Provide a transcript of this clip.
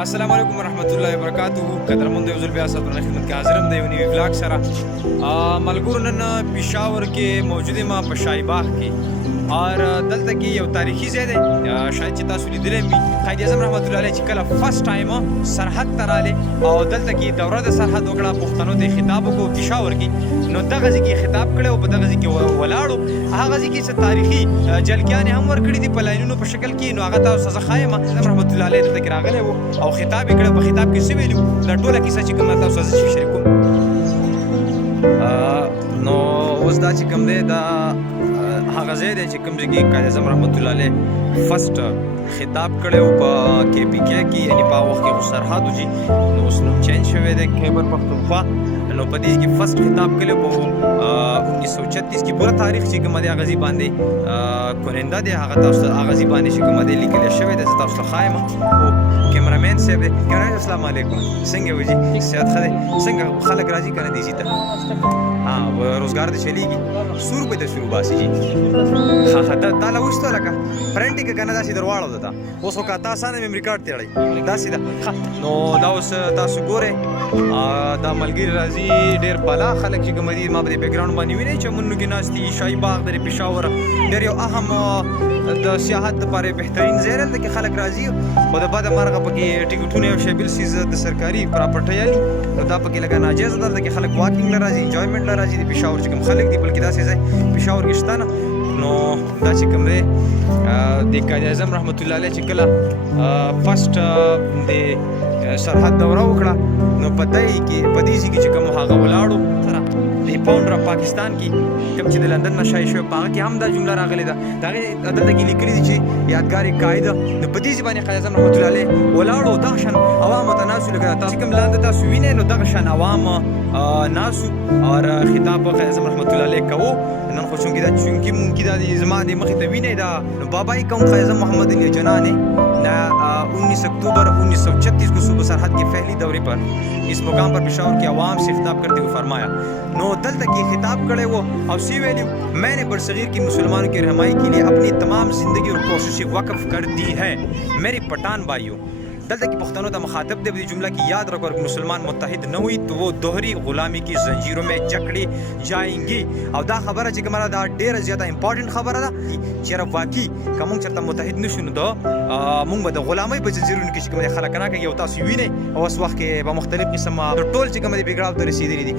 السلام علیکم ورحمۃ اللہ وبرکاتہ. قدرمند یو ځل بیا ستاسو خدمت کې حاضر یم د یو نوي ولاګ سره. ملګرو نن پېښور کې موجود یم په شاهي باغ کې اور دلته کې یو تاریخي ځای دی شاید چې تاسو لیدلی وي. قائد اعظم رحمت الله علیه چې کله فرست ټایم سرحد ته راغلی او دلته کې دوره د سرحد وکړه پښتنو ته خطاب وکړو پېښور کې نو دغه ځای کې خطاب کړی او په دغه ځای کې ولاړو. هغه ځای کې څه تاریخي جلګیانې هم ورکړي دي په لاینونو په شکل کې نو هغه تاسو ته زه ښایم. رحمت الله علیه دلته کې راغلی و او خطاب یې کړی. په خطاب کې څه ویلي دا ټوله کیسه چې کوم تاسو سره شریکوم. نو اوس دا چې کوم دی دا هغه ځای دی چې کوم ځای کې قائد اعظم رحمت الله علیه فرست خطاب کړی و په KPK کې یعنی په هغه وخت کې خو سرحد و چې نو اوس نوم چینج شوی دی خیبر پښتونخوا. نو په دې کې فرست خطاب کړی په 1936 کې پوره تاریخ چې کوم دی هغه ځای باندې کورنده دی هغه تاسو ته هغه ځای باندې چې کوم دی لیکلی شوی دی زه تاسو ته ښایم. کیمرامین صاحب دی. کیمرامین السلام علیکم. څنګه یو جي صحت ښه دی؟ څنګه خلک راځي که نه دې ځای ته روزګار دې چلیږي؟ 100 روپۍ ته شروع باسي جي ښه تا له وشته لکه پرنټ یې که نه داسې در واړو ده تا اوس خو که تا اسانه مې ریکارډ تېړی داسې ده. نو دا اوس تاسو ګورئ دا ملګري راځي ډېر بالا خلک چې کوم دي ما په دې بیکګراونډ باندې وینئ چمنونو کې ناست دي. شاهي باغ د پېښور ډېر یو اهم د سیاحت دپاره بهترین ځای دی. دلته کې خلک راځي خو د بده مرغه پکې ټکټونه یو شی بل څیز د سرکاري پراپرټۍ الي نو دا پکې لږه ناجایزه ده. دلته کې خلک واکینګ له راځي انجوایمنټ له راځي د پېښور چې کوم خلک دي بلکې داسې ځای پېښور کې شته نه. نو دا چې کوم دی د قائد اعظم رحمت الله علیه چې کله فرست د سرحد دوره وکړه نو په دې ځای کې چې کوم هغه ولاړو سره د فاونډر اف پاکستان کې کوم چې د لندن نه شایع شوی په هغه کې هم دا جمله راغلې ده. د هغې دلته کې لیکلي دي چې یادګار قائد نو په دې ځای باندې قائد اعظم رحمت الله علیه ولاړو. دغه شان عوامو ته ناستو لکه تاسو چې کوم لاندې تاسو وینئ نو دغه شان عوام ناستو اور خطاب قائد اعظم رحمت الله علیه کوو. نن خو چونکې مونږ دا زما د مخې ته وینئ دا نو بابا یې کوم قائد اعظم محمد علی جناح نے 19 अक्टूबर 1936 को सुबह सरहद की पहली दौरे पर इस मुकाम पर पेशावर के अवाम से खिताब करते हुए फरमाया. नो दल तक ये खिताब करे वो अब सी वैल्यू मैंने बरसगीर की मुसलमानों की रहमाई के लिए अपनी तमाम जिंदगी और कोशिशें वक्फ कर दी है. मेरे पठान भाइयों دلته کې پښتنو ته مخاطب دی. دې جمله کې یاد رکھو اگر مسلمان متحد نہ ہوئی تو وہ دوہری غلامی کی زنجیروں میں جکڑی جائیں گی. او دا خبره چې کومه دا ډیره زیاته امپورټنت خبره ده چې واقعي که موږ چېرته متحد نشو نو دا موږ به د غلامۍ په زنځیرونو کې چې کوم خلک راکوي او تاسو وینئ او اوس وخت کې په مختلف قسمه ټول چې کوم دی بیکګراوند ته رسېدلي دي.